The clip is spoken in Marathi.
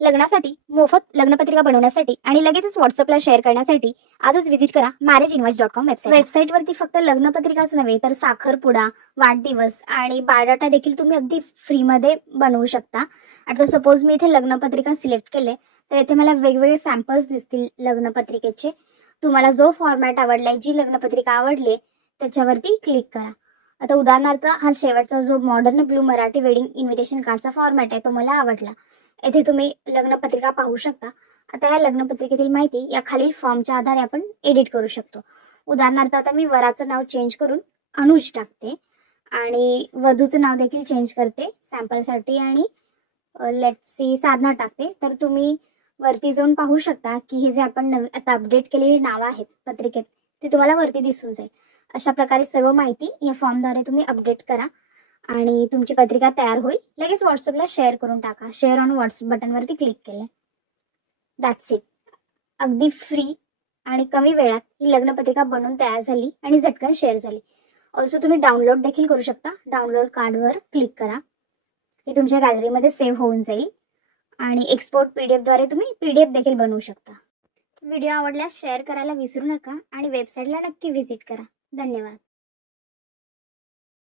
लग्नासाठी मोफत लग्नपत्रिका बनवण्यासाठी आणि लगेचच व्हॉट्सअपला शेअर करण्यासाठी आजच व्हिजिट करा marriageinvites.com वेबसाईटवरती फक्त लग्नपत्रिकाच नव्हे तर साखरपुडा, वाढदिवस आणि बायोडाटा देखील तुम्ही अगदी फ्रीमध्ये बनवू शकता. आता सपोज मी इथे लग्नपत्रिका सिलेक्ट केले तर इथे मला वेगवेगळे सॅम्पल्स दिसतील लग्नपत्रिकेचे. तुम्हाला जो फॉर्मॅट आवडलाय, जी लग्नपत्रिका आवडली त्याच्यावरती क्लिक करा. आता उदाहरणार्थ हा शेवटचा जो modern blue Marathi wedding invitation कार्डचा फॉर्मॅट आहे तो मला आवडला. येथे तुम्ही लग्नपत्रिका पाहू शकता. आता या लग्नपत्रिकेतील माहिती या खालील फॉर्मच्या आधारे आपण एडिट करू शकतो. उदाहरणार्थ आता मी वराचं नाव चेंज करून अनुज टाकते आणि वधूचं नाव देखील चेंज करते सॅम्पलसाठी आणि लेट्स सी साधना टाकते. तर तुम्ही वरती जाऊन पाहू शकता की हे जे आपण आता अपडेट केलेली नावं आहेत पत्रिकेत ते तुम्हाला वरती दिसून जाईल. अशा प्रकारे सर्व माहिती या फॉर्मद्वारे तुम्ही अपडेट करा आणि तुमची पत्रिका तयार होईल. लगेच व्हॉट्सअपला शेअर करून टाका. शेअर ऑन व्हॉट्सअप बटनवरती क्लिक केलं. That's it. अगदी फ्री आणि कमी वेळात ही लग्नपत्रिका बनवून तयार झाली आणि झटकन शेअर झाली. ऑल्सो तुम्ही डाउनलोड देखील करू शकता. डाउनलोड कार्डवर क्लिक करा. हे तुमच्या गॅलरीमध्ये सेव्ह होऊन जाईल आणि एक्सपोर्ट पीडीएफद्वारे तुम्ही पीडीएफ देखील बनवू शकता. व्हिडिओ आवडल्यास शेअर करायला विसरू नका आणि वेबसाईटला नक्की व्हिजिट करा. धन्यवाद.